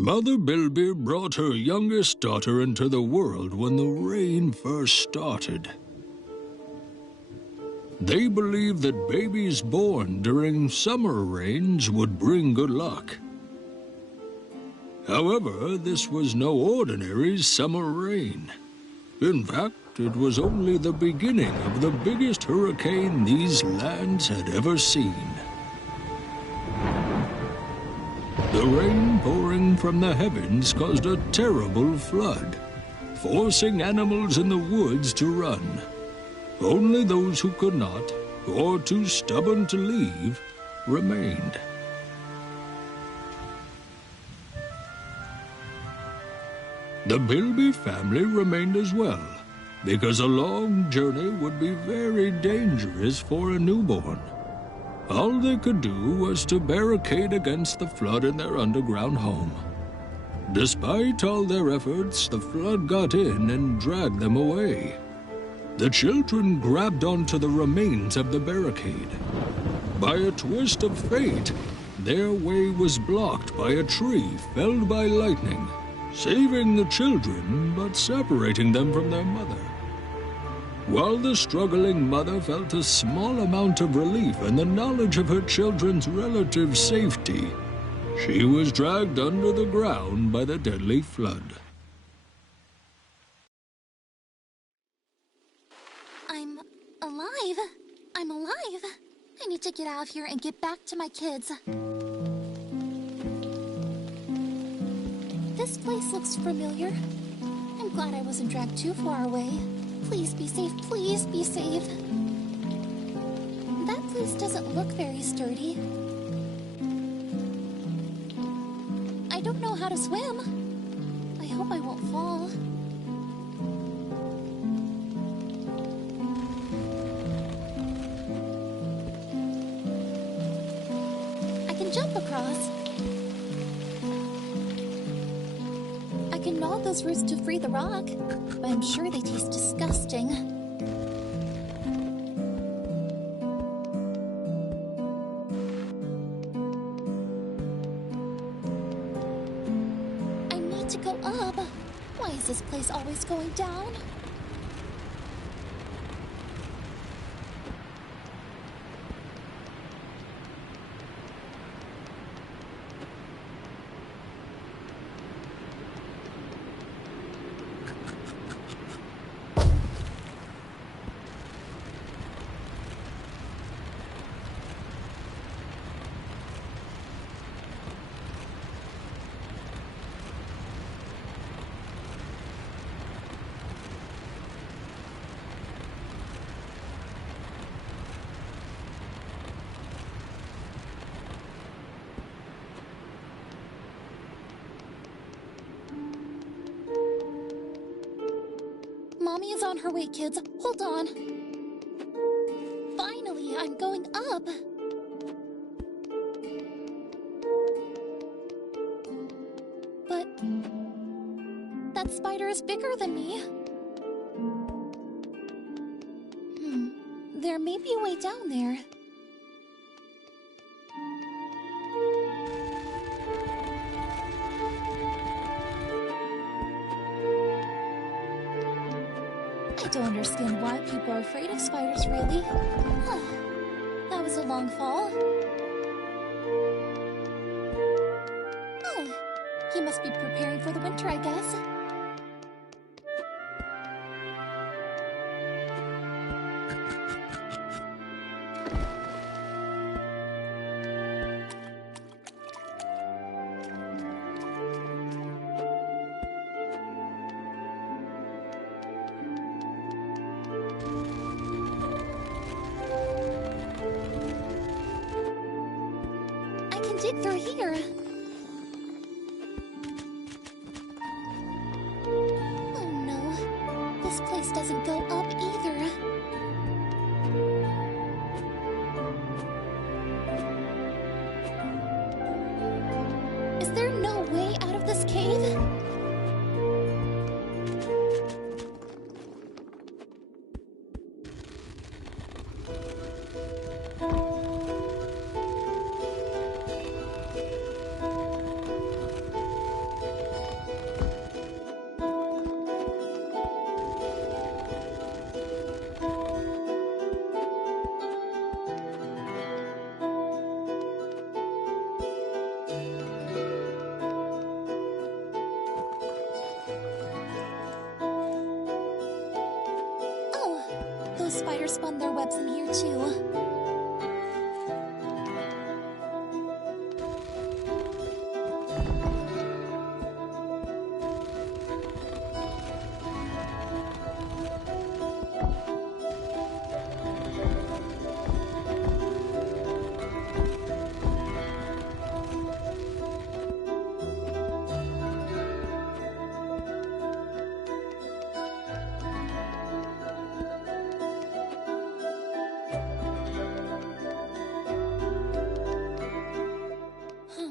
Mother Bilby brought her youngest daughter into the world when the rain first started. They believed that babies born during summer rains would bring good luck. However, this was no ordinary summer rain. In fact, it was only the beginning of the biggest hurricane these lands had ever seen. The rain pouring from the heavens caused a terrible flood, forcing animals in the woods to run. Only those who could not, or too stubborn to leave, remained. The Bilby family remained as well, because a long journey would be very dangerous for a newborn. All they could do was to barricade against the flood in their underground home. Despite all their efforts, the flood got in and dragged them away. The children grabbed onto the remains of the barricade. By a twist of fate, their way was blocked by a tree felled by lightning, saving the children but separating them from their mother. While the struggling mother felt a small amount of relief in the knowledge of her children's relative safety, she was dragged under the ground by the deadly flood. I'm alive. I'm alive. I need to get out of here and get back to my kids. This place looks familiar. I'm glad I wasn't dragged too far away. Please be safe, please be safe. That place doesn't look very sturdy. I don't know how to swim. I hope I won't fall. I can jump across. I can gnaw those roots to free the rock, but I'm sure they taste disgusting. I need to go up. Why is this place always going down? Mommy is on her way, kids. Hold on. Finally, I'm going up. But that spider is bigger than me. There may be a way down there. I don't understand why people are afraid of spiders, really. That was a long fall. Oh, he must be preparing for the winter, I guess. Dig through here. Oh no, this place doesn't go up either. Is there no way out of this cave? spun their webs in here too.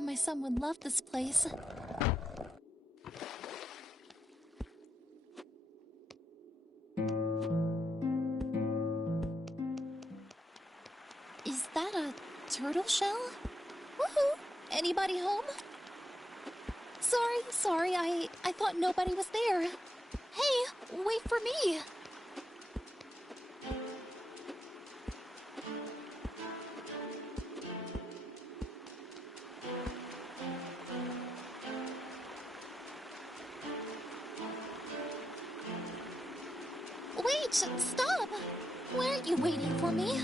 My son would love this place. Is that a turtle shell? Woohoo! Anybody home? Sorry, I thought nobody was there. Hey, wait for me! Wait, stop! Why aren't you waiting for me?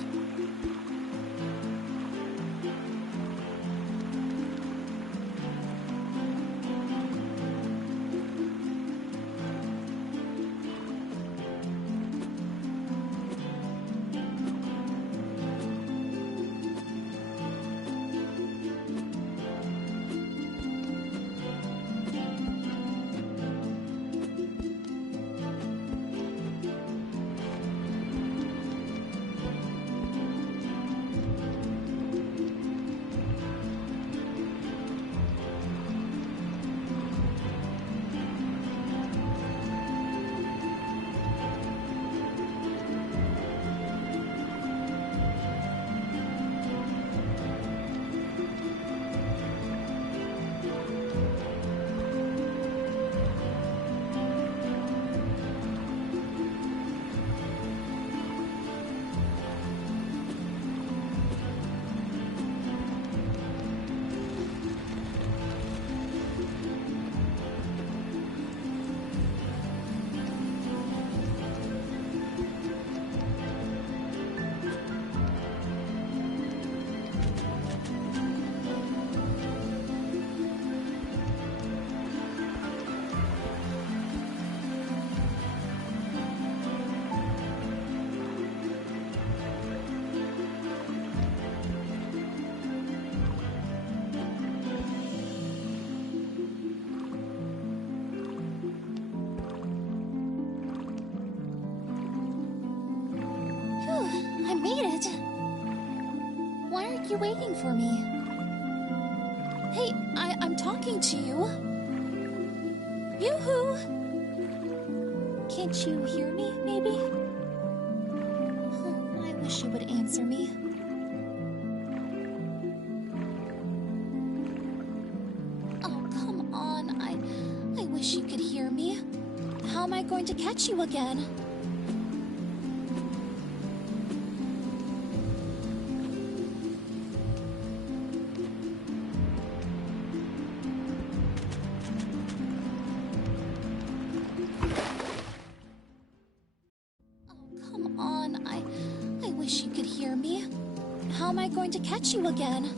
I made it! Why aren't you waiting for me? Hey, I'm talking to you! Yoo-hoo! Can't you hear me, maybe? I wish you would answer me. Oh, come on, I wish you could hear me. How am I going to catch you again? Come on, I wish you could hear me. How am I going to catch you again?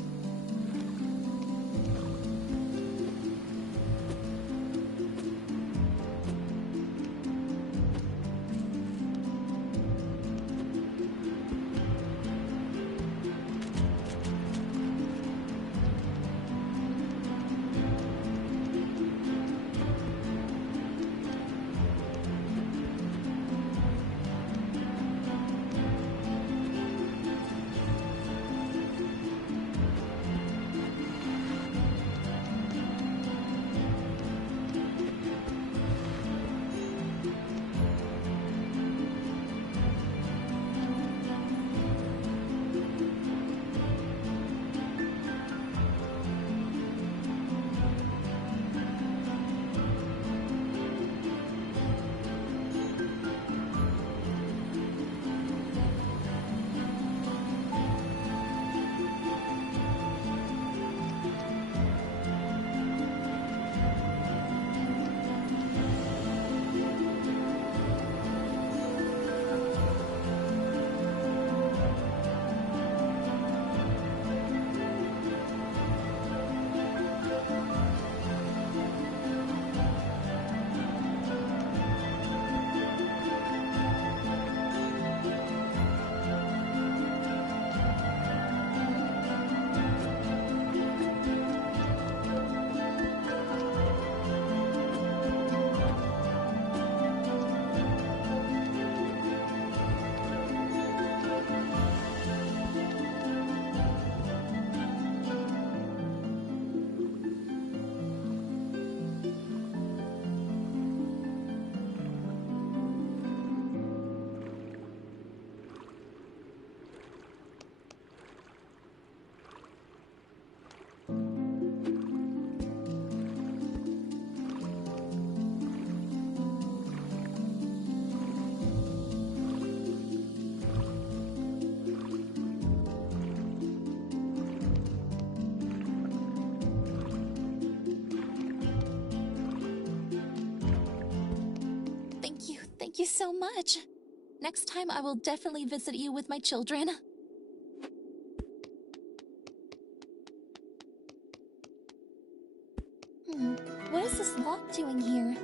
Thank you so much. Next time I will definitely visit you with my children. What is this lock doing here?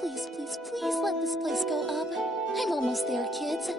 Please, please, please let this place go up. I'm almost there, kids.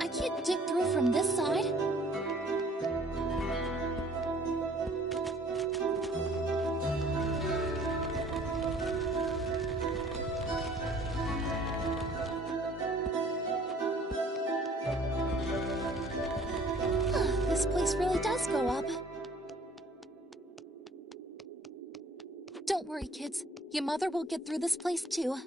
I can't dig through from this side. This place really does go up. Don't worry, kids. Your mother will get through this place too.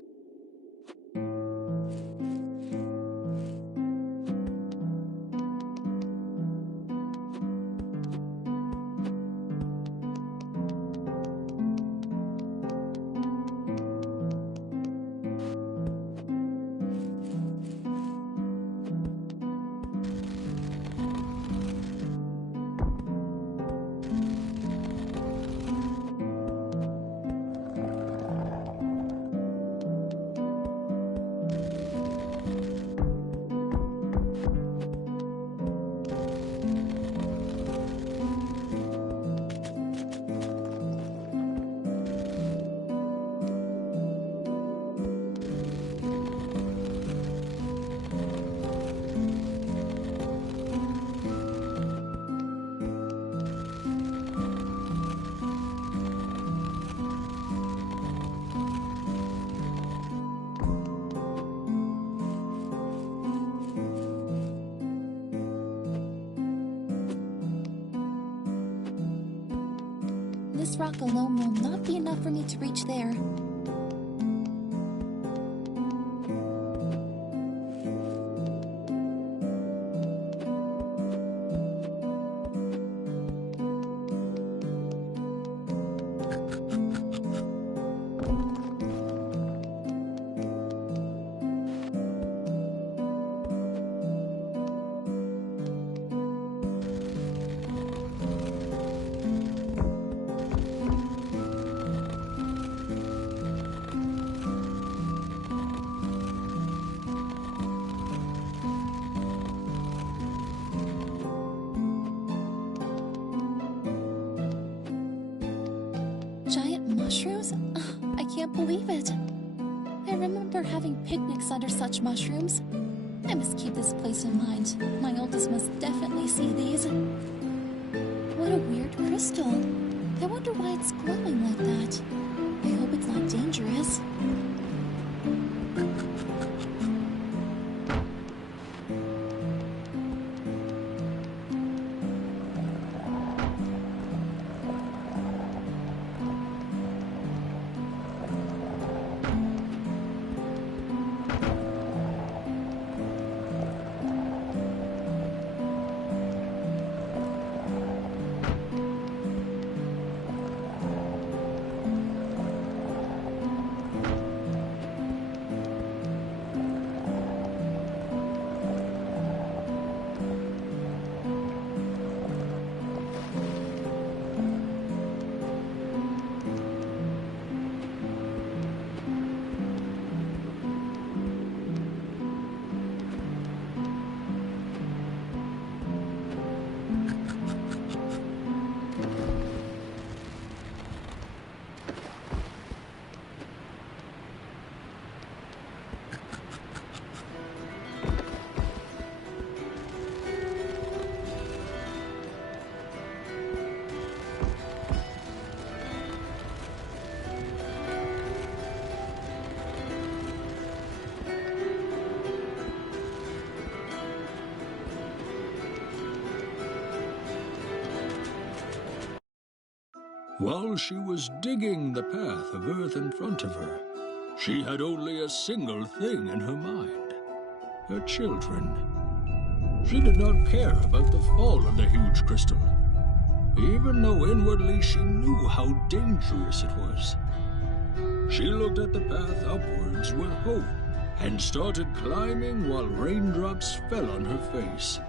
This rock alone will not be enough for me to reach there. Mushrooms? I can't believe it. I remember having picnics under such mushrooms. I must keep this place in mind. My oldest must definitely see these. What a weird crystal. I wonder why it's glowing like that. I hope it's not dangerous. While she was digging the path of earth in front of her, she had only a single thing in her mind: her children. She did not care about the fall of the huge crystal, even though inwardly she knew how dangerous it was. She looked at the path upwards with hope and started climbing while raindrops fell on her face.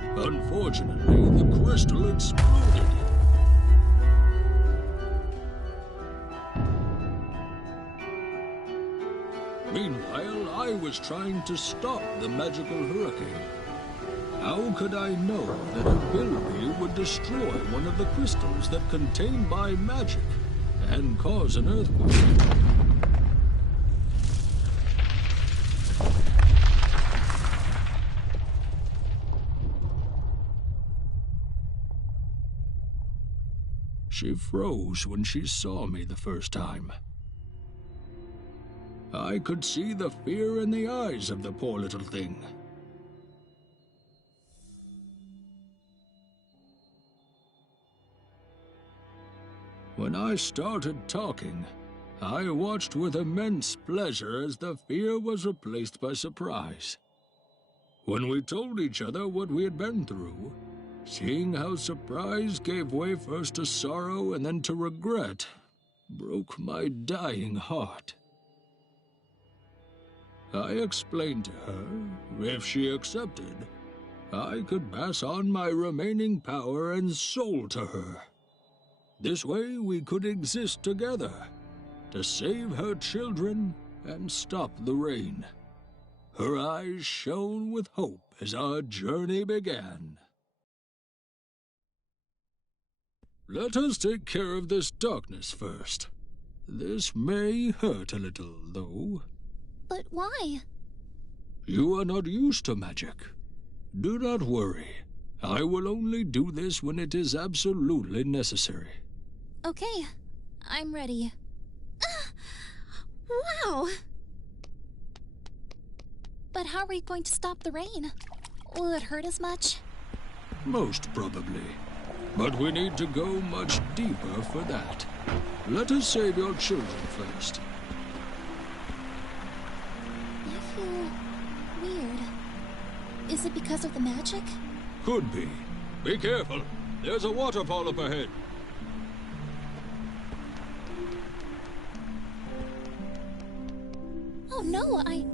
Unfortunately, the crystal exploded. Meanwhile, I was trying to stop the magical hurricane. How could I know that a bilby would destroy one of the crystals that contained my magic and cause an earthquake? She froze when she saw me the first time. I could see the fear in the eyes of the poor little thing. When I started talking, I watched with immense pleasure as the fear was replaced by surprise. When we told each other what we had been through, seeing how surprise gave way first to sorrow and then to regret broke my dying heart. I explained to her, if she accepted, I could pass on my remaining power and soul to her. This way we could exist together, to save her children and stop the rain. Her eyes shone with hope as our journey began. Let us take care of this darkness first. This may hurt a little, though. But why? You are not used to magic. Do not worry. I will only do this when it is absolutely necessary. Okay, I'm ready. Wow! But how are we going to stop the rain? Will it hurt as much? Most probably. But we need to go much deeper for that. Let us save your children first. I feel weird. Is it because of the magic? Could be. Be careful. There's a waterfall up ahead. Oh no, I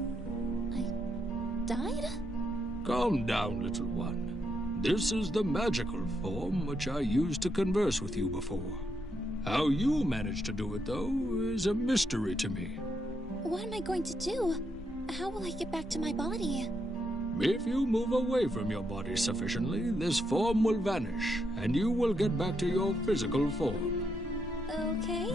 died? Calm down, little one. This is the magical form which I used to converse with you before. How you managed to do it, though, is a mystery to me. What am I going to do? How will I get back to my body? If you move away from your body sufficiently, this form will vanish, and you will get back to your physical form. Okay.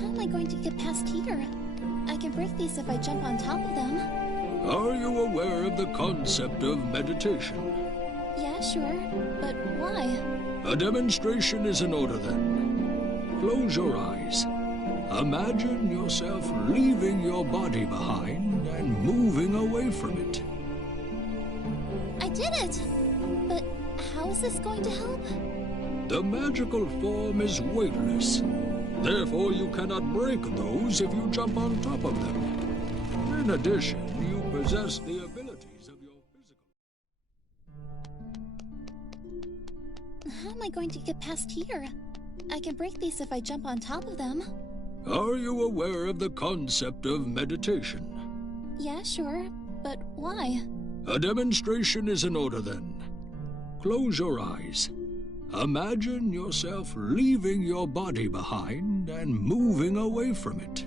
How am I going to get past here? I can break these if I jump on top of them. Are you aware of the concept of meditation? Yeah, sure. But why? A demonstration is in order then. Close your eyes. Imagine yourself leaving your body behind and moving away from it. I did it! But how is this going to help? The magical form is weightless. Therefore, you cannot break those if you jump on top of them. In addition, you possess the abilities of your physical... How am I going to get past here? I can break these if I jump on top of them. Are you aware of the concept of meditation? Yeah, sure. But why? A demonstration is in order then. Close your eyes. Imagine yourself leaving your body behind and moving away from it.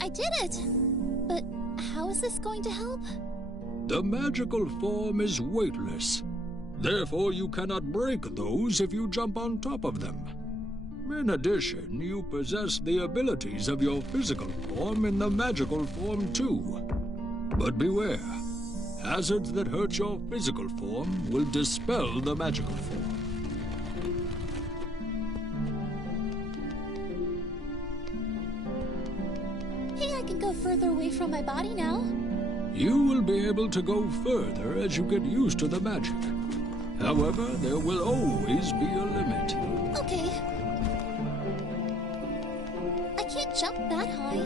I did it! But how is this going to help? The magical form is weightless. Therefore, you cannot break those if you jump on top of them. In addition, you possess the abilities of your physical form in the magical form too. But beware. Hazards that hurt your physical form will dispel the magical form. Hey, I can go further away from my body now. You will be able to go further as you get used to the magic. However, there will always be a limit. Okay. I can't jump that high.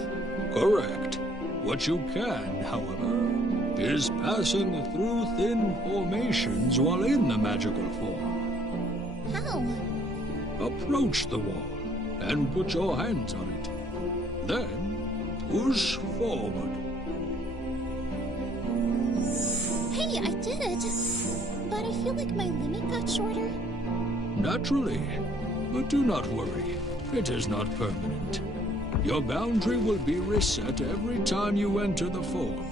Correct. What you can, however, is passing through thin formations while in the magical form. How? Approach the wall and put your hands on it. Then, push forward. Hey, I did it! But I feel like my limit got shorter. Naturally. But do not worry. It is not permanent. Your boundary will be reset every time you enter the form.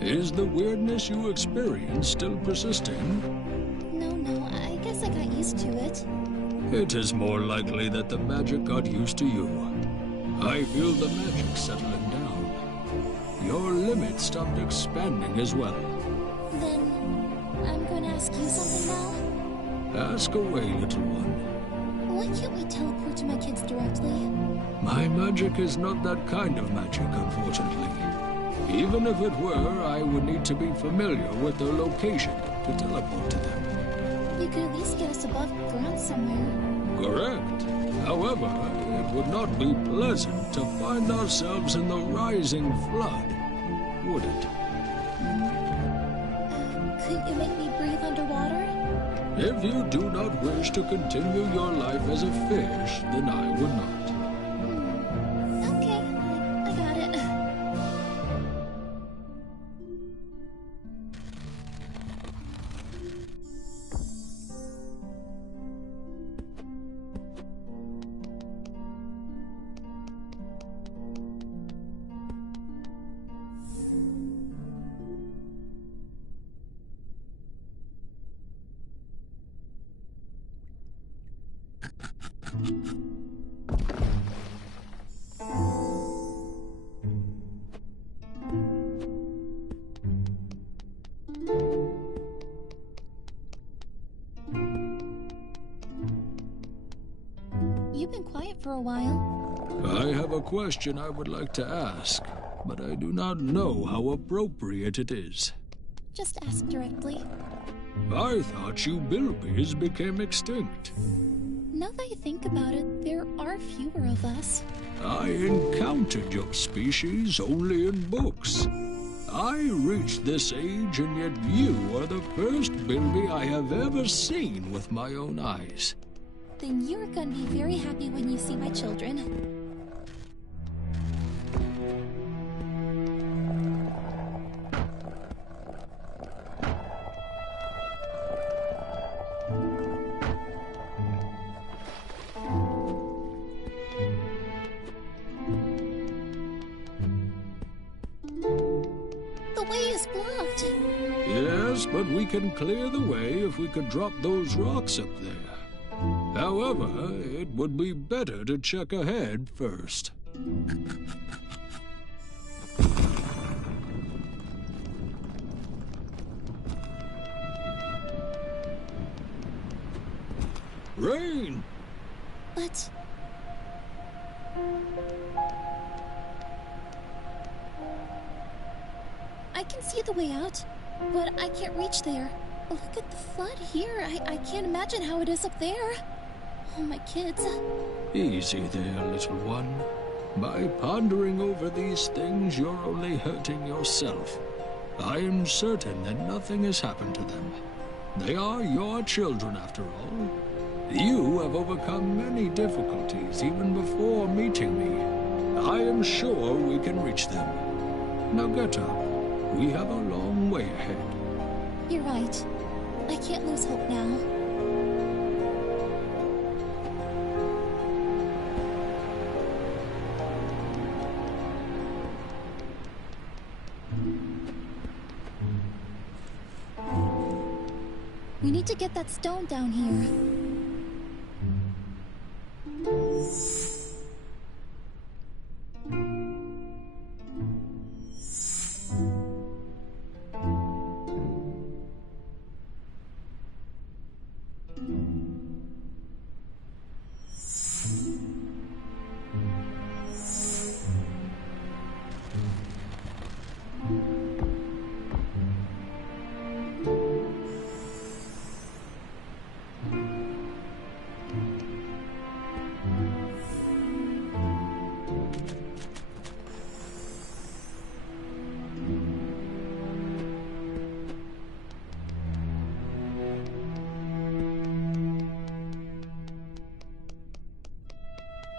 Is the weirdness you experience still persisting? No, I guess I got used to it. It is more likely that the magic got used to you. I feel the magic settling down. Your limit stopped expanding as well. Then, I'm going to ask you something now? Ask away, little one. Why can't we teleport to my kids directly? My magic is not that kind of magic, unfortunately. Even if it were, I would need to be familiar with their location to teleport to them. You could at least get us above ground somewhere. Correct. However, it would not be pleasant to find ourselves in the rising flood, would it? Couldn't you make me breathe underwater? If you do not wish to continue your life as a fish, then I would not. Okay, I got it. You've been quiet for a while. I have a question I would like to ask, but I do not know how appropriate it is. Just ask directly. I thought you bilbies became extinct. Now that I think about it, there are fewer of us. I encountered your species only in books. I reached this age, and yet you are the first bilby I have ever seen with my own eyes. Then you're gonna be very happy when you see my children. The way is blocked. Yes, but we can clear the way if we could drop those rocks up there. However, it would be better to check ahead first. Rain! But... I can see the way out, but I can't reach there. Look at the flood here. I can't imagine how it is up there. Oh, my kids. Easy there, little one. By pondering over these things, you're only hurting yourself. I am certain that nothing has happened to them. They are your children, after all. You have overcome many difficulties even before meeting me. I am sure we can reach them. Now get up. we have a long way ahead. You're right. I can't lose hope now. We need to get that stone down here.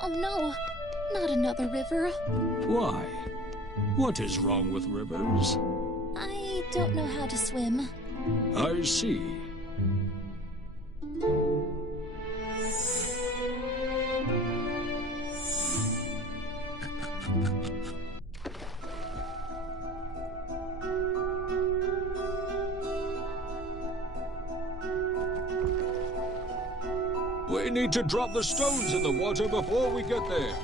Oh no, not another river. Why? What is wrong with rivers? I don't know how to swim. I see. We need to drop the stones in the water before we get there.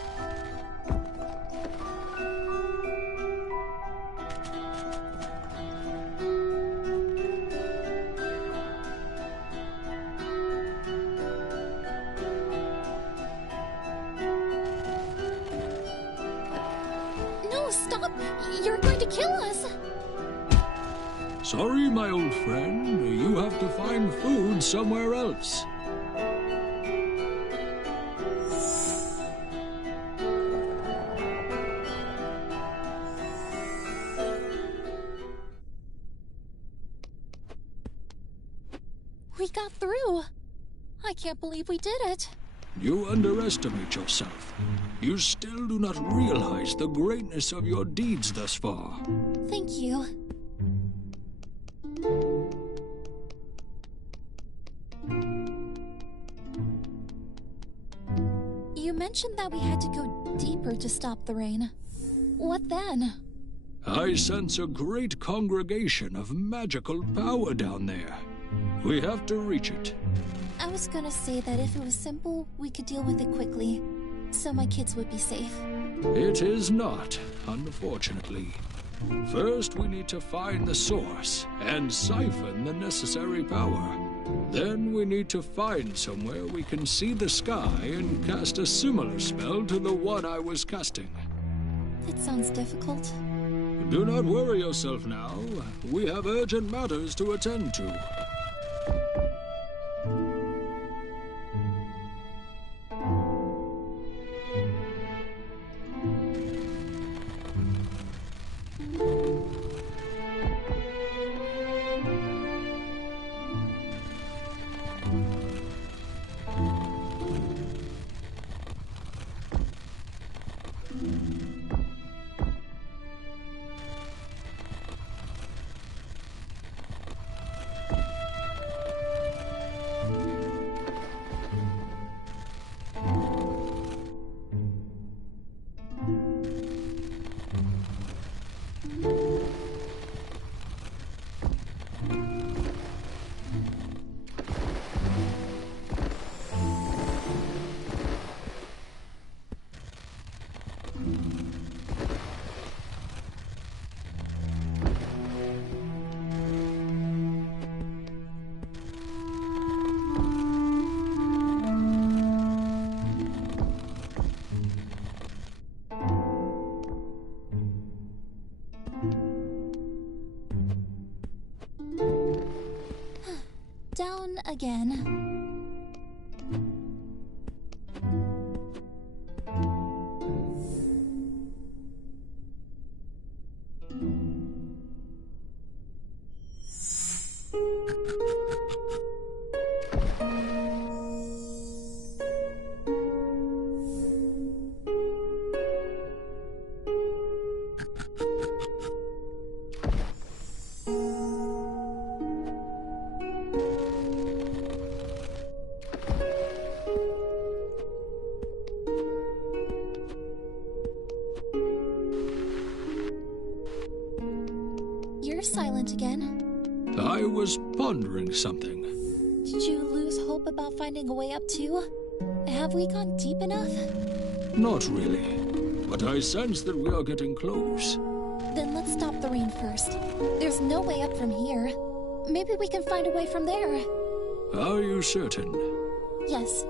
No, stop! You're going to kill us! Sorry, my old friend. You have to find food somewhere else. We got through. I can't believe we did it. You underestimate yourself. You still do not realize the greatness of your deeds thus far. Thank you. You mentioned that we had to go deeper to stop the rain. What then? I sense a great congregation of magical power down there. We have to reach it. I was gonna say that if it was simple, we could deal with it quickly, so my kids would be safe. It is not, unfortunately. First, we need to find the source and siphon the necessary power. Then we need to find somewhere we can see the sky and cast a similar spell to the one I was casting. It sounds difficult. Do not worry yourself now. We have urgent matters to attend to. Down again. silent again. I was pondering something. Did you lose hope about finding a way up too? Have we gone deep enough? Not really, but I sense that we are getting close. Then let's stop the rain first. There's no way up from here. Maybe we can find a way from there. Are you certain? Yes.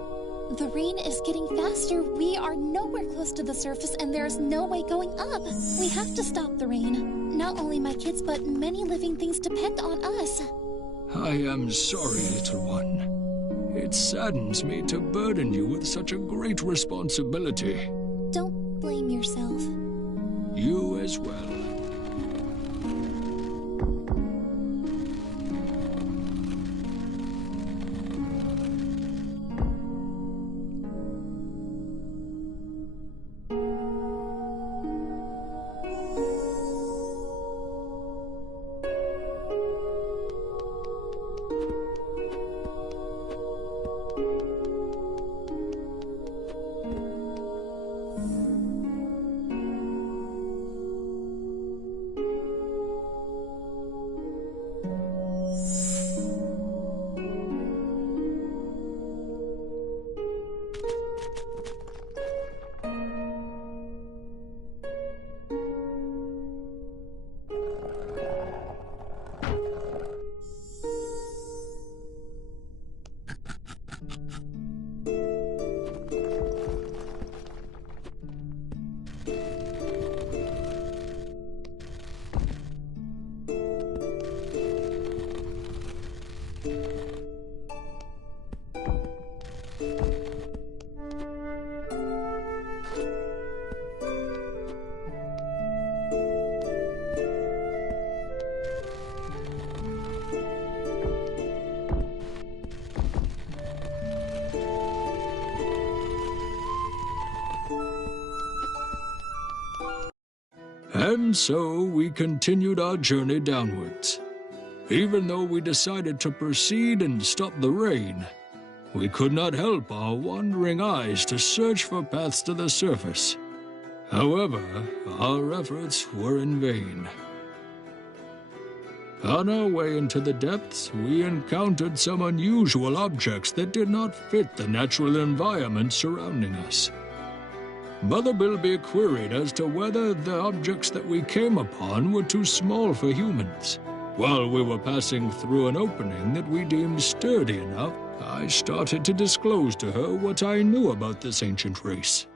The rain is getting faster. We are nowhere close to the surface, and there's no way going up. We have to stop the rain. Not only my kids, but many living things depend on us. I am sorry, little one. It saddens me to burden you with such a great responsibility. Don't blame yourself. You as well. And so we continued our journey downwards. Even though we decided to proceed and stop the rain, we could not help our wandering eyes to search for paths to the surface. However, our efforts were in vain. On our way into the depths, we encountered some unusual objects that did not fit the natural environment surrounding us. Mother Bilby queried as to whether the objects that we came upon were too small for humans. While we were passing through an opening that we deemed sturdy enough, I started to disclose to her what I knew about this ancient race.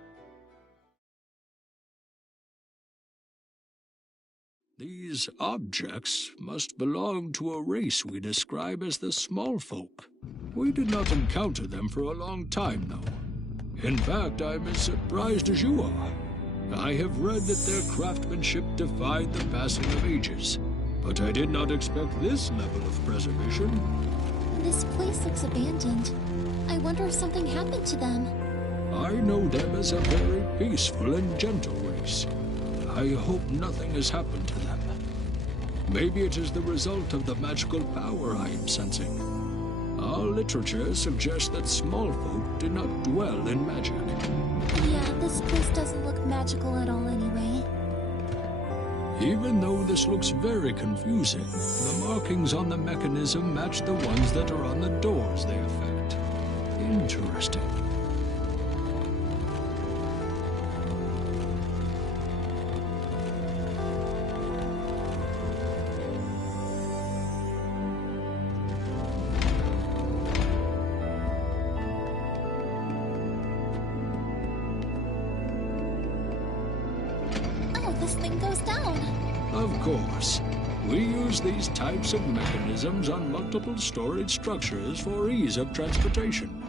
These objects must belong to a race we describe as the small folk. We did not encounter them for a long time, though. In fact, I'm as surprised as you are. I have read that their craftsmanship defied the passing of ages, but I did not expect this level of preservation. This place looks abandoned. I wonder if something happened to them. I know them as a very peaceful and gentle race. I hope nothing has happened to them. Maybe it is the result of the magical power I am sensing. Our literature suggests that small folk did not dwell in magic. Yeah, this place doesn't look magical at all anyway. Even though this looks very confusing, the markings on the mechanism match the ones that are on the doors they affect. Interesting. This thing goes down. Of course. We use these types of mechanisms on multiple storage structures for ease of transportation.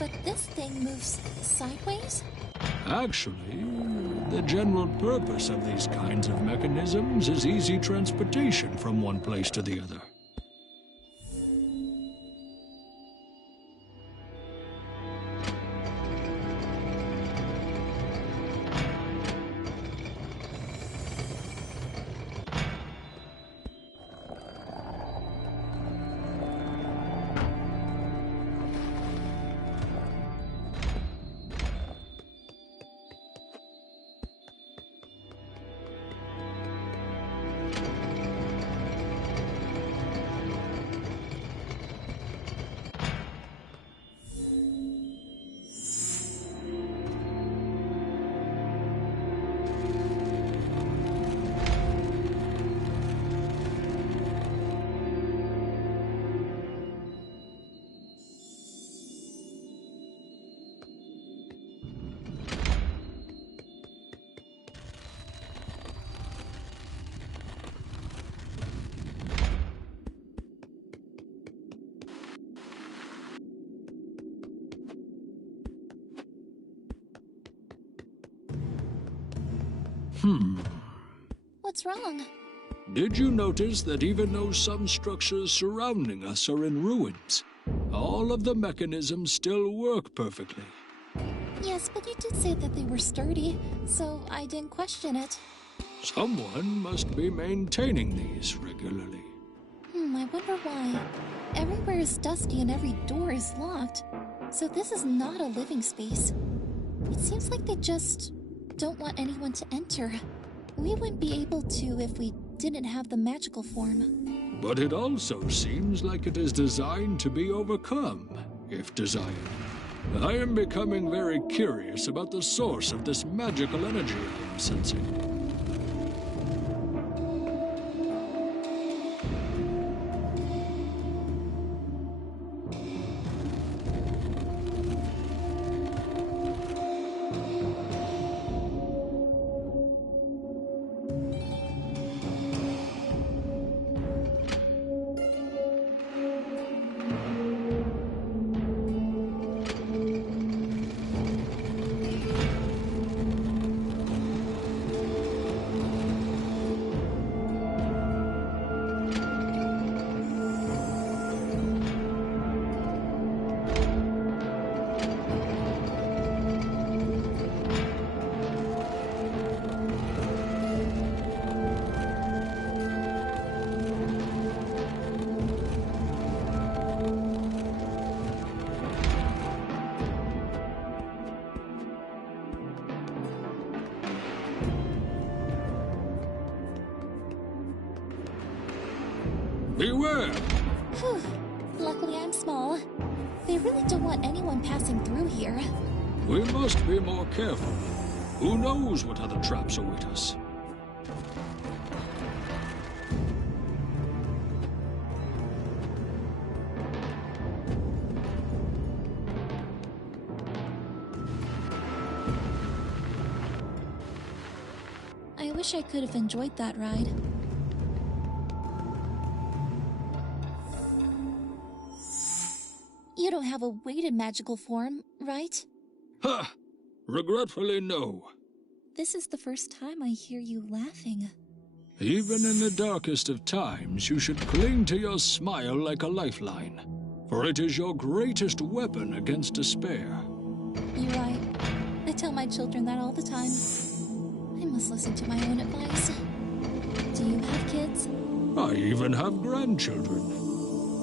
But this thing moves sideways? Actually, the general purpose of these kinds of mechanisms is easy transportation from one place to the other. What's wrong? Did you notice that even though some structures surrounding us are in ruins, all of the mechanisms still work perfectly? Yes, but you did say that they were sturdy, so I didn't question it. Someone must be maintaining these regularly. I wonder why. Everywhere is dusty and every door is locked, so this is not a living space. It seems like they just don't want anyone to enter. We wouldn't be able to if we didn't have the magical form. But it also seems like it is designed to be overcome, if desired. I am becoming very curious about the source of this magical energy I am sensing. Beware! Whew. Luckily I'm small. They really don't want anyone passing through here. We must be more careful. Who knows what other traps await us? I wish I could have enjoyed that ride. You don't have a weighted magical form, right? Ha! Regretfully, no. This is the first time I hear you laughing. Even in the darkest of times, you should cling to your smile like a lifeline, for it is your greatest weapon against despair. You're right. I tell my children that all the time. I must listen to my own advice. Do you have kids? I even have grandchildren.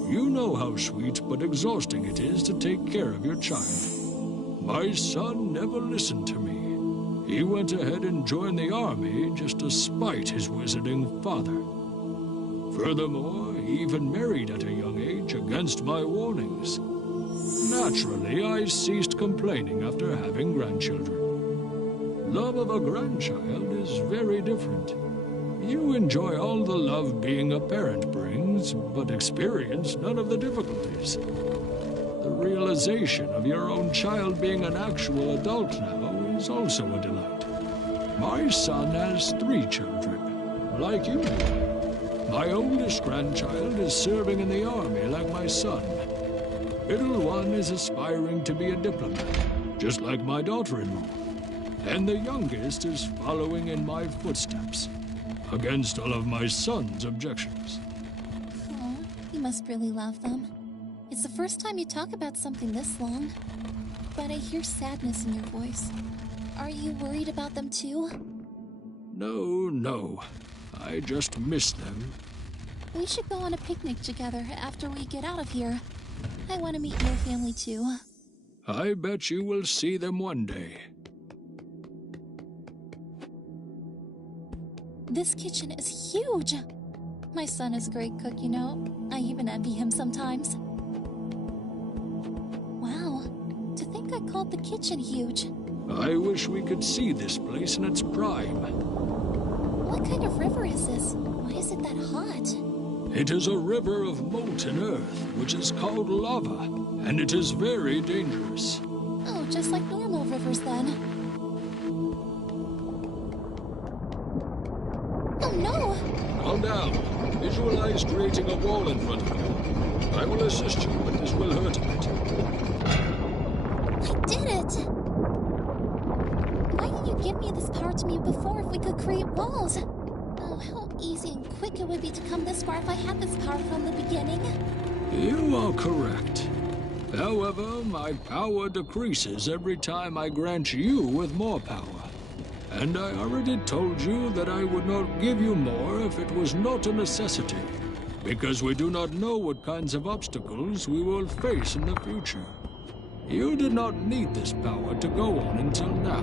You know how sweet but exhausting it is to take care of your child. My son never listened to me. He went ahead and joined the army just to spite his wizarding father. Furthermore, he even married at a young age against my warnings. Naturally, I ceased complaining after having grandchildren. Love of a grandchild is very different. You enjoy all the love being a parent brings, but experience none of the difficulties. The realization of your own child being an actual adult now is also a delight. My son has 3 children, like you do. My oldest grandchild is serving in the army like my son. Middle one is aspiring to be a diplomat, just like my daughter-in-law. And the youngest is following in my footsteps, against all of my son's objections. Aw, you must really love them. It's the first time you talk about something this long. But I hear sadness in your voice. Are you worried about them too? No. I just miss them. We should go on a picnic together after we get out of here. I want to meet your family too. I bet you will see them one day. This kitchen is huge! My son is a great cook, you know. I even envy him sometimes. Wow, to think I called the kitchen huge. I wish we could see this place in its prime. What kind of river is this? Why is it that hot? It is a river of molten earth, which is called lava, and it is very dangerous. Oh, just like normal rivers then. Oh no! Calm down. Visualize creating a wall in front of you. I will assist you, but this will hurt a bit. I did it! Why didn't you give me this power to me before if we could create walls? Oh, how easy and quick it would be to come this far if I had this power from the beginning. You are correct. However, my power decreases every time I grant you with more power. And I already told you that I would not give you more if it was not a necessity, because we do not know what kinds of obstacles we will face in the future. You did not need this power to go on until now.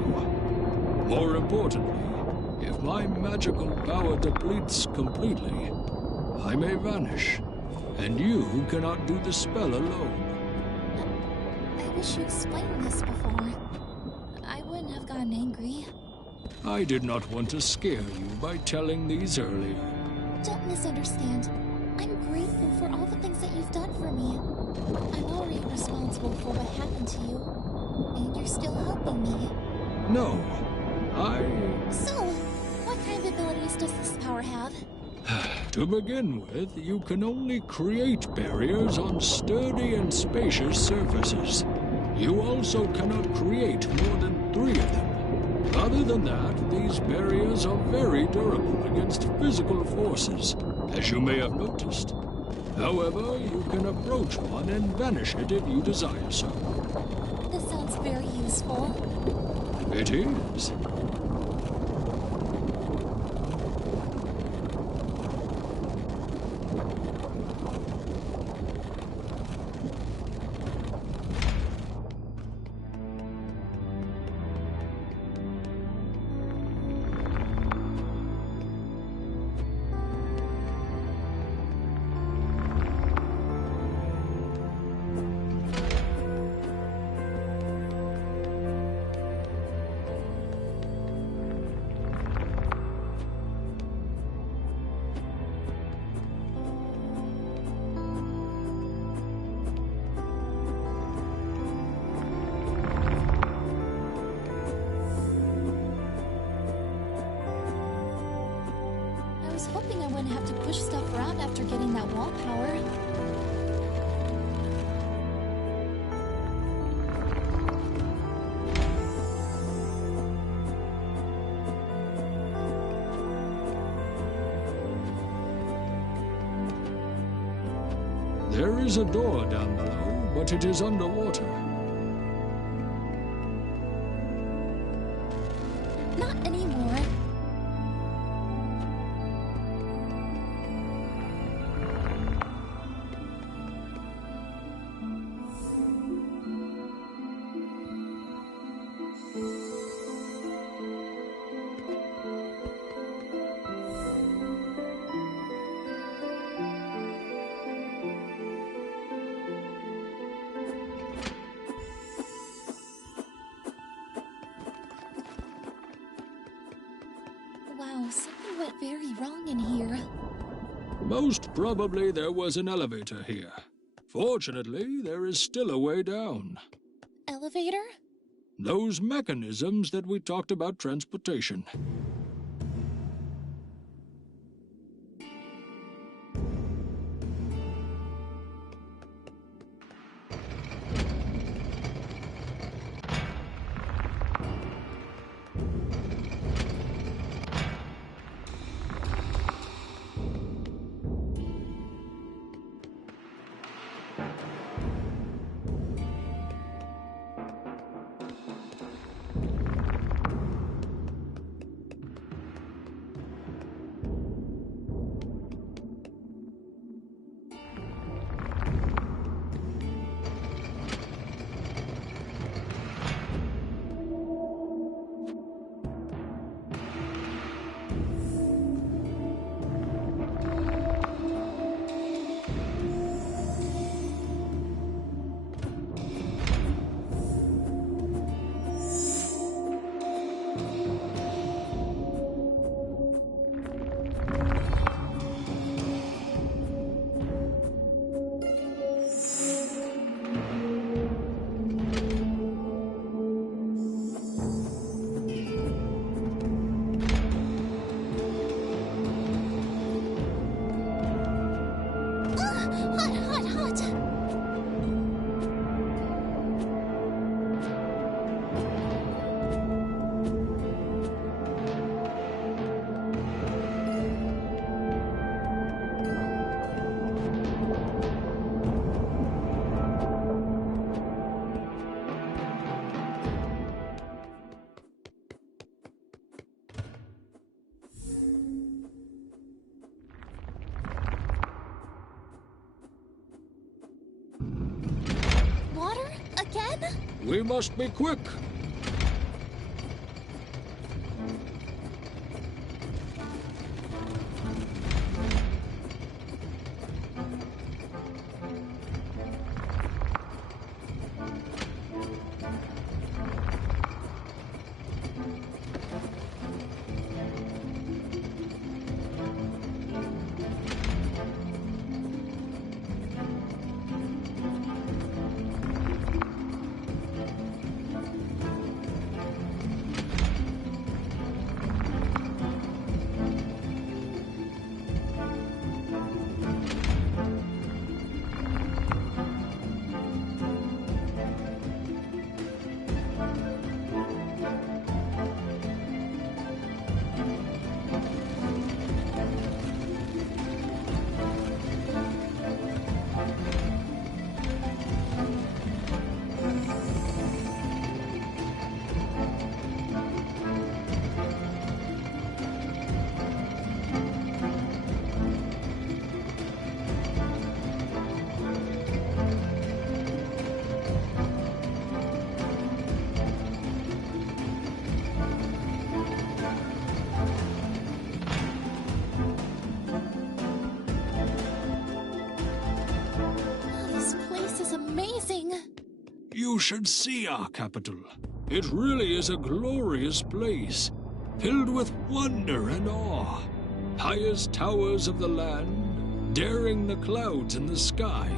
More importantly, if my magical power depletes completely, I may vanish, and you cannot do the spell alone. I wish you explained this before. I wouldn't have gotten angry. I did not want to scare you by telling these earlier. Don't misunderstand. I'm grateful for all the things that you've done for me. I'm already responsible for what happened to you, and you're still helping me. No, So, what kind of abilities does this power have? To begin with, you can only create barriers on sturdy and spacious surfaces. You also cannot create more than 3 of them. Other than that, these barriers are very durable against physical forces, as you may have noticed. However, you can approach one and vanish it if you desire so. This sounds very useful. It is. I was hoping I wouldn't have to push stuff around after getting that wall power. There is a door down below, but it is underwater. Not anymore. Wow, something went very wrong in here. Most probably there was an elevator here. Fortunately, there is still a way down. Elevator? Those mechanisms that we talked about transportation. again? We must be quick. You should see our capital. It really is a glorious place, filled with wonder and awe. Highest towers of the land, daring the clouds in the sky,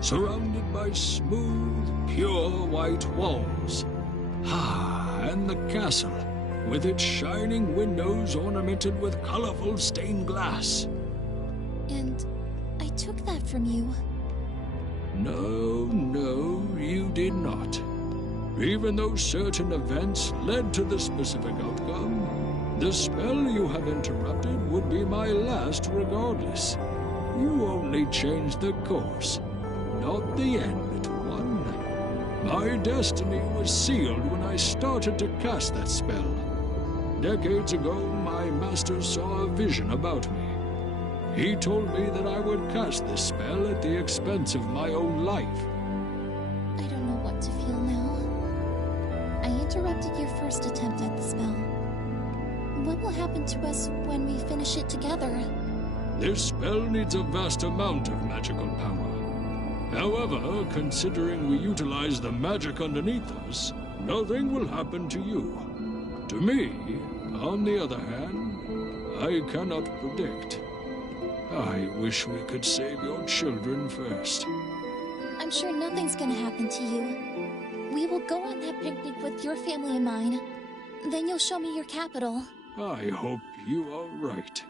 surrounded by smooth, pure white walls. And the castle, with its shining windows ornamented with colorful stained glass. And I took that from you. No, you did not. Even though certain events led to the specific outcome, the spell you have interrupted would be my last regardless. You only changed the course, not the end, little one. My destiny was sealed when I started to cast that spell. Decades ago, my master saw a vision about me. He told me that I would cast this spell at the expense of my own life. I don't know what to feel now. I interrupted your first attempt at the spell. What will happen to us when we finish it together? This spell needs a vast amount of magical power. However, considering we utilize the magic underneath us, nothing will happen to you. To me, on the other hand, I cannot predict. I wish we could save your children first. I'm sure nothing's gonna happen to you. We will go on that picnic with your family and mine. Then you'll show me your capital. I hope you are right.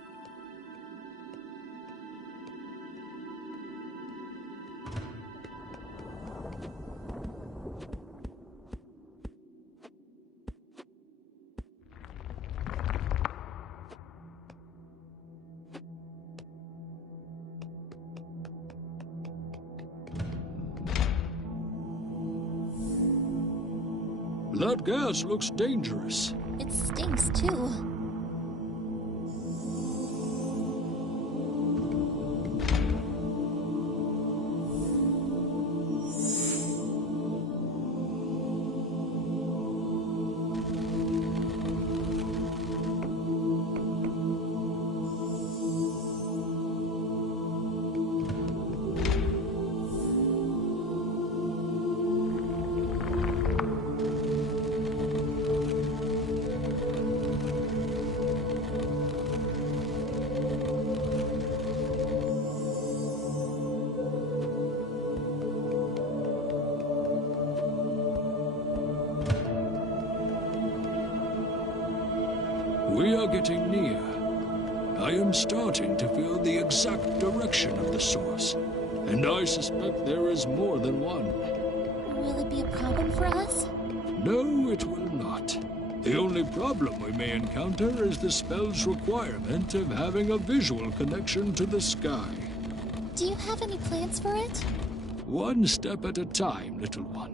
That gas looks dangerous. It stinks, too. We are getting near. I am starting to feel the exact direction of the source, and I suspect there is more than one. Will it be a problem for us? No, it will not. The only problem we may encounter is the spell's requirement of having a visual connection to the sky. Do you have any plans for it? One step at a time, little one.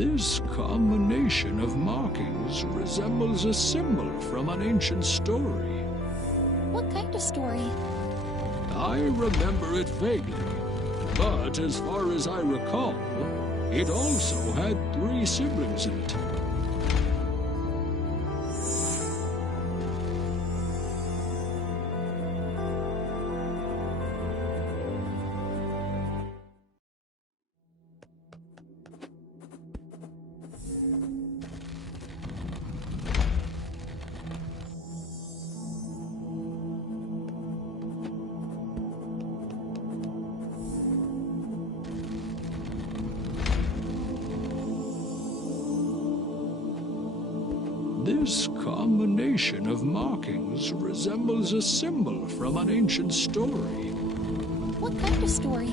This combination of markings resembles a symbol from an ancient story. What kind of story? I remember it vaguely, but as far as I recall, it also had 3 siblings in it. This combination of markings resembles a symbol from an ancient story. What kind of story?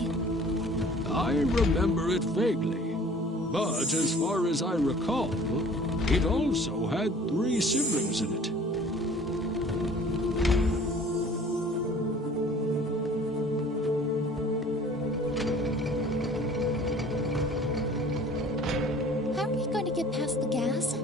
I remember it vaguely, but as far as I recall, it also had 3 siblings in it. How are we going to get past the gas?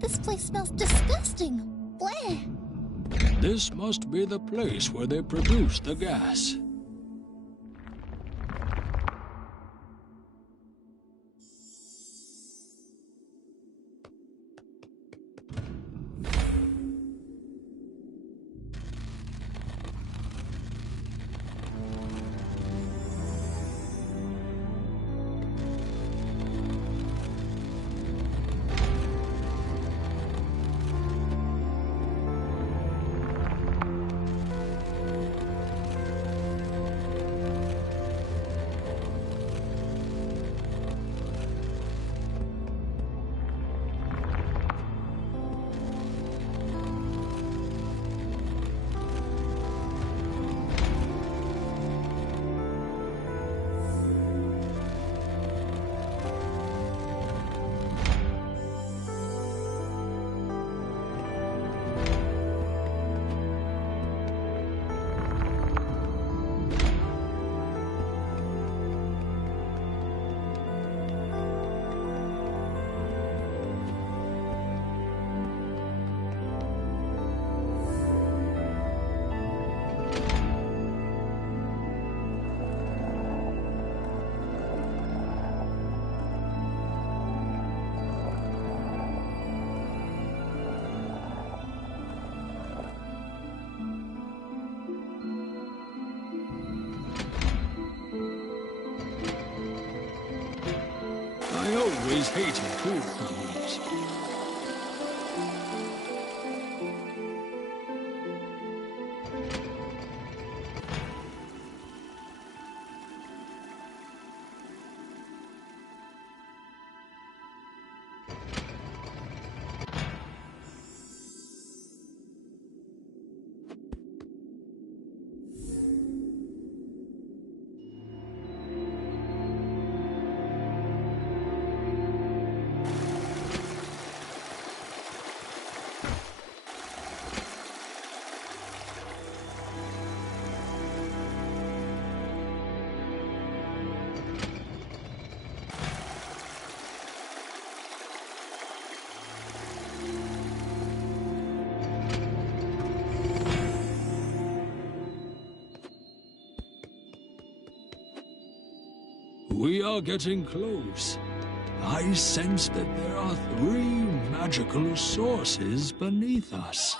This place smells disgusting. Bleh. This must be the place where they produce the gas. I always hated pool problems. We are getting close. I sense that there are 3 magical sources beneath us.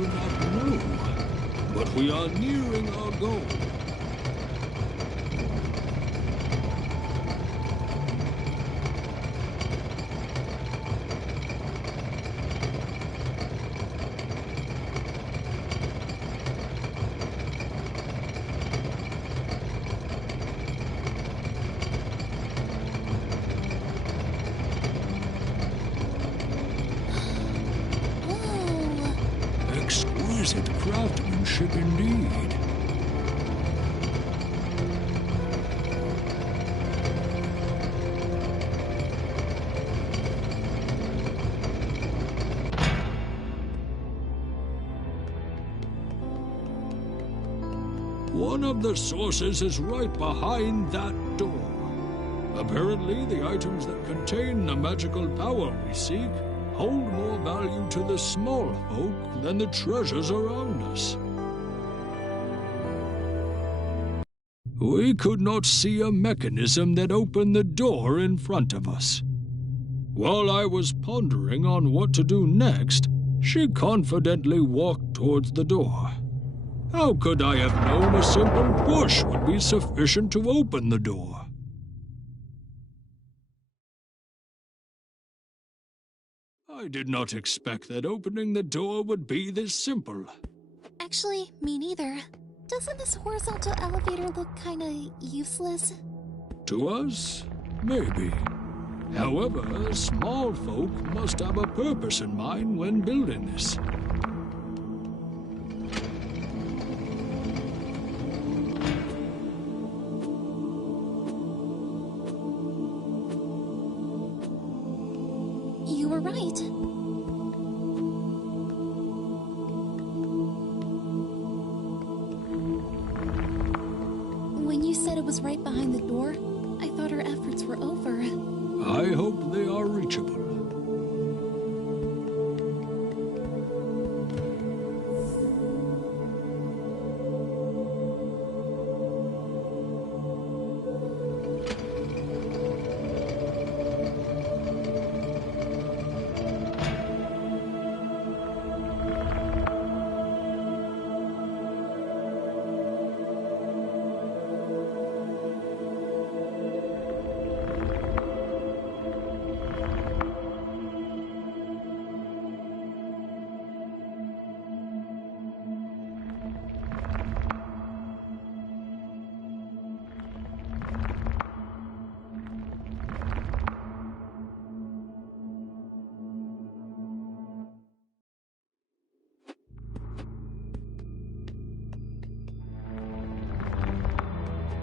do not know, but we are nearing our goal. Exquisite craftsmanship indeed. One of the sources is right behind that door. Apparently, the items that contain the magical power we seek hold more value to the small folk than the treasures around us. We could not see a mechanism that opened the door in front of us. While I was pondering on what to do next, she confidently walked towards the door. How could I have known a simple push would be sufficient to open the door? I did not expect that opening the door would be this simple. Actually, me neither. Doesn't this horizontal elevator look kinda useless? To us, maybe. However, small folk must have a purpose in mind when building this. You were right. When you said it was right behind the door, I thought our efforts were over. I hope they are reachable.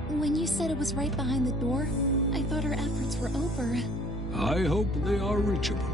When you said it was right behind the door, I thought our efforts were over. I hope they are reachable.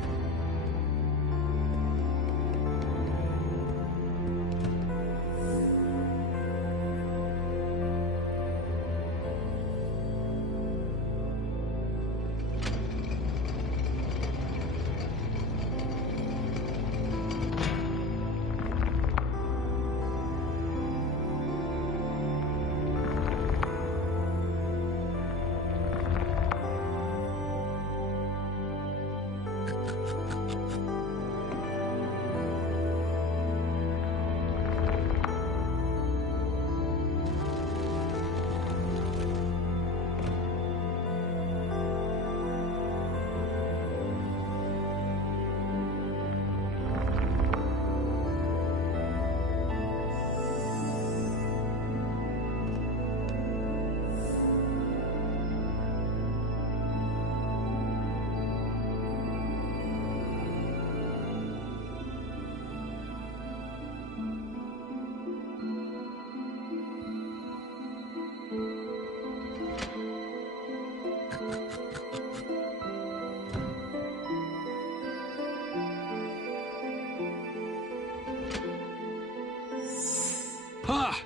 Ha!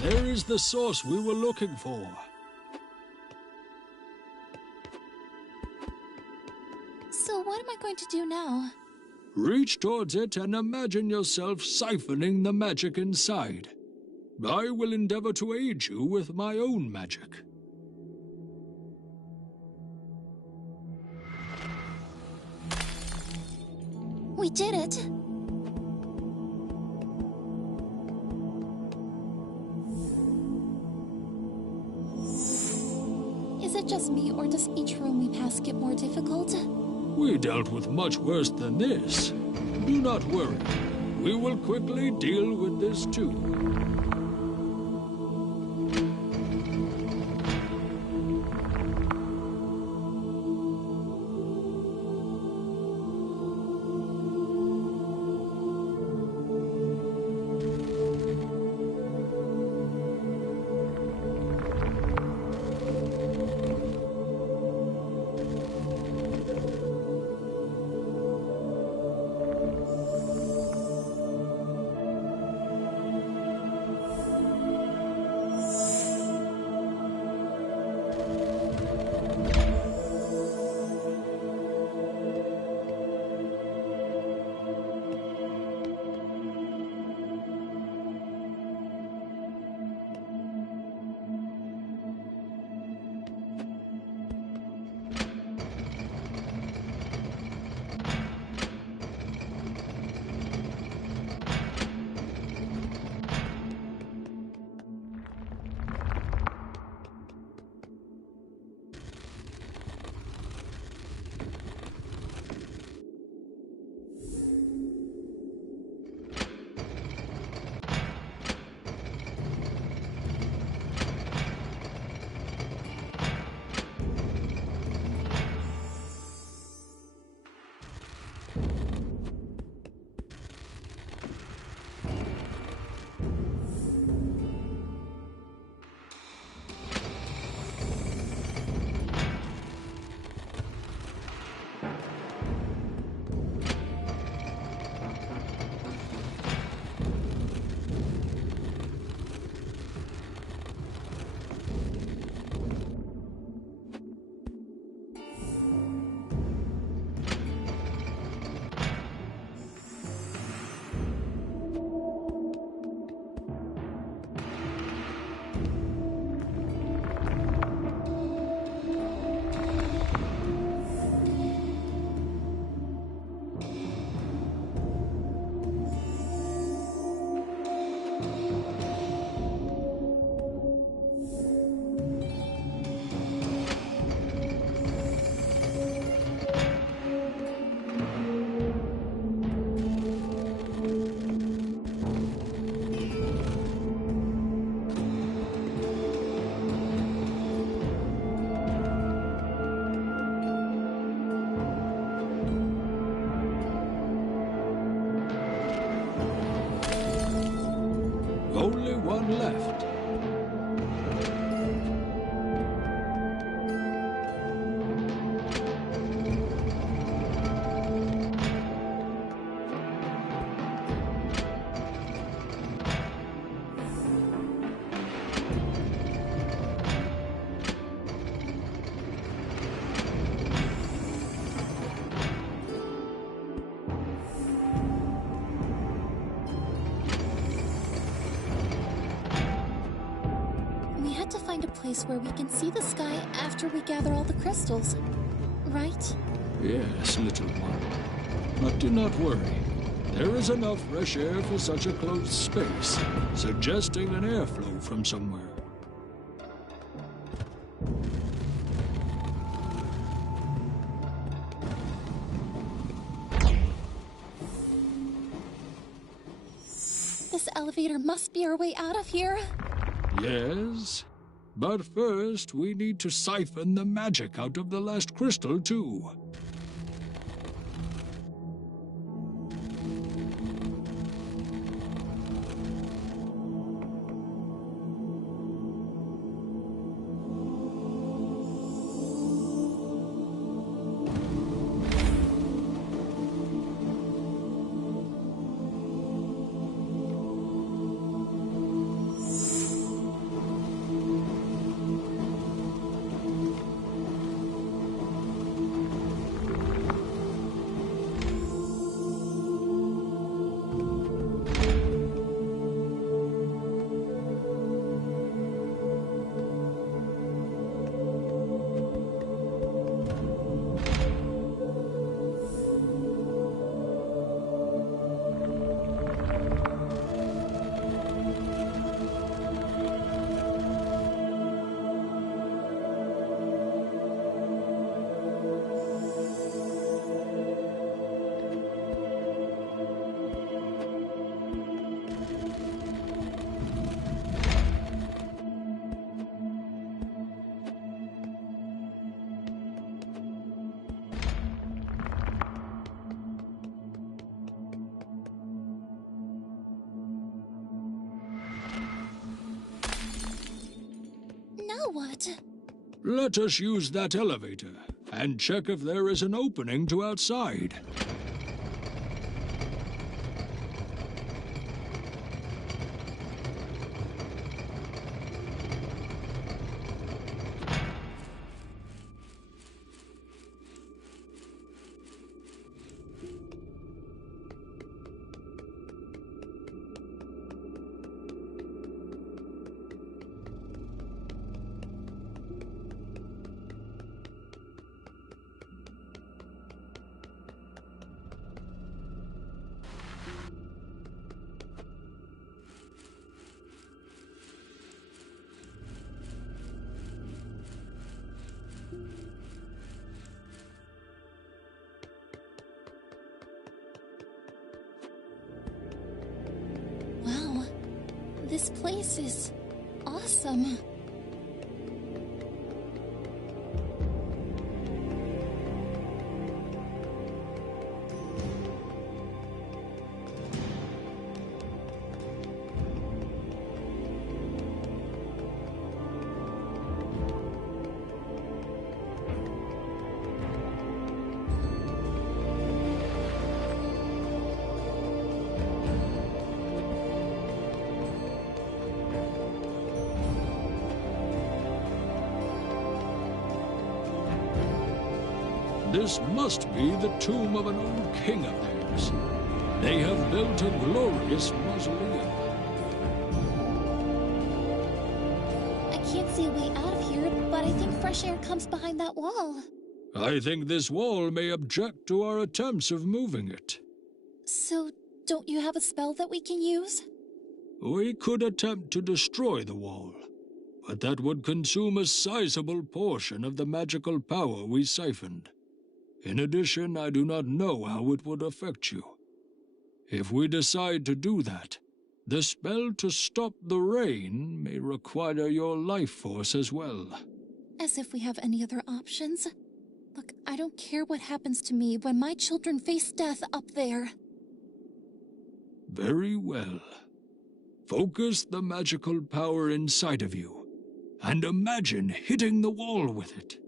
There is the source we were looking for. So what am I going to do now? Reach towards it and imagine yourself siphoning the magic inside. I will endeavor to aid you with my own magic. We did it! just me, or does each room we pass get more difficult? We dealt with much worse than this. Do not worry. We will quickly deal with this too. Only one left. To find a place where we can see the sky after we gather all the crystals, right? Yes, little one. But do not worry. There is enough fresh air for such a closed space, suggesting an airflow from somewhere. This elevator must be our way out of here. Yes. But first, we need to siphon the magic out of the last crystal, too. Let us use that elevator and check if there is an opening to outside. Wow, this place is awesome. This must be the tomb of an old king of theirs. They have built a glorious mausoleum. I can't see a way out of here, but I think fresh air comes behind that wall. I think this wall may object to our attempts of moving it. So, don't you have a spell that we can use? We could attempt to destroy the wall, but that would consume a sizable portion of the magical power we siphoned. In addition, I do not know how it would affect you. If we decide to do that, the spell to stop the rain may require your life force as well. As if we have any other options. Look, I don't care what happens to me when my children face death up there. Very well. Focus the magical power inside of you, and imagine hitting the wall with it.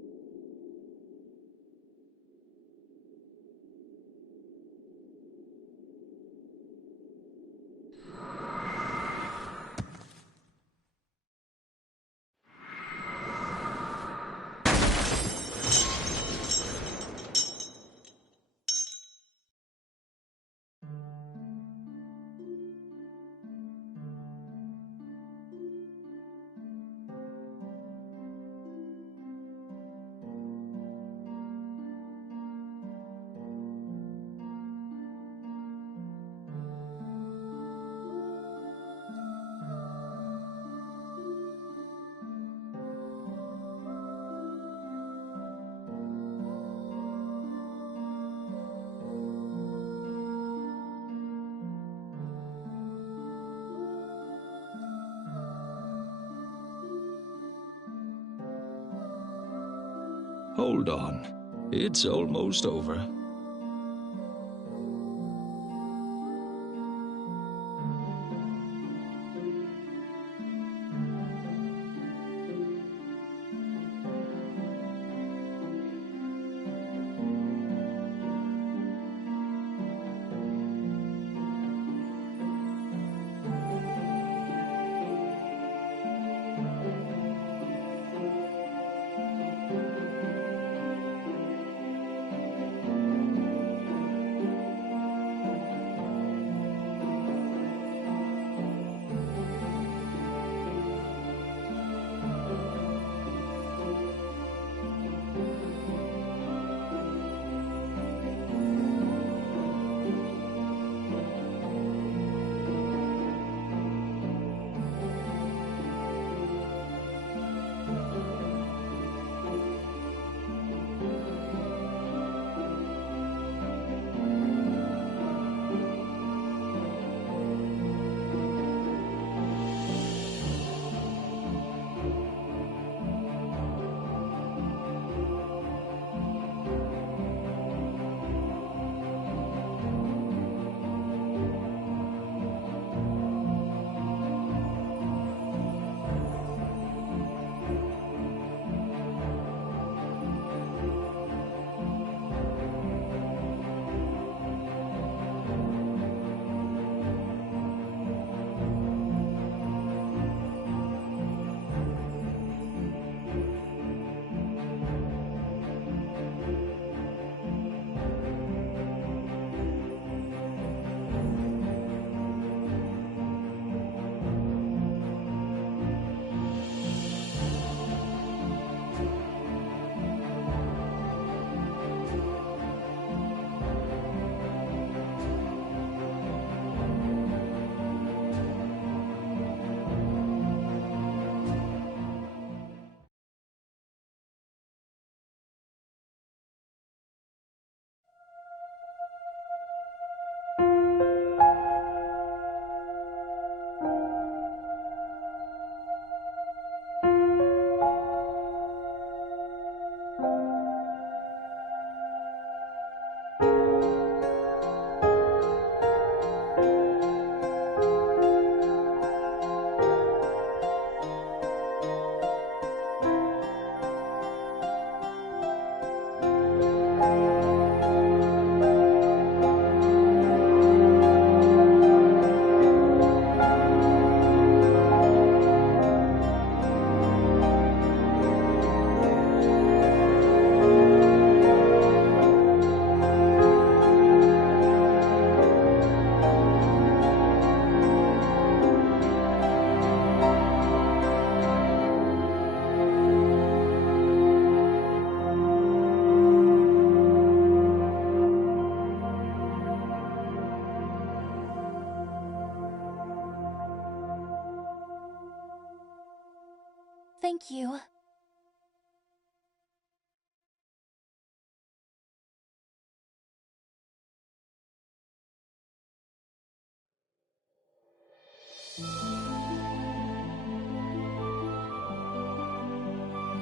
Hold on. It's almost over. Thank you.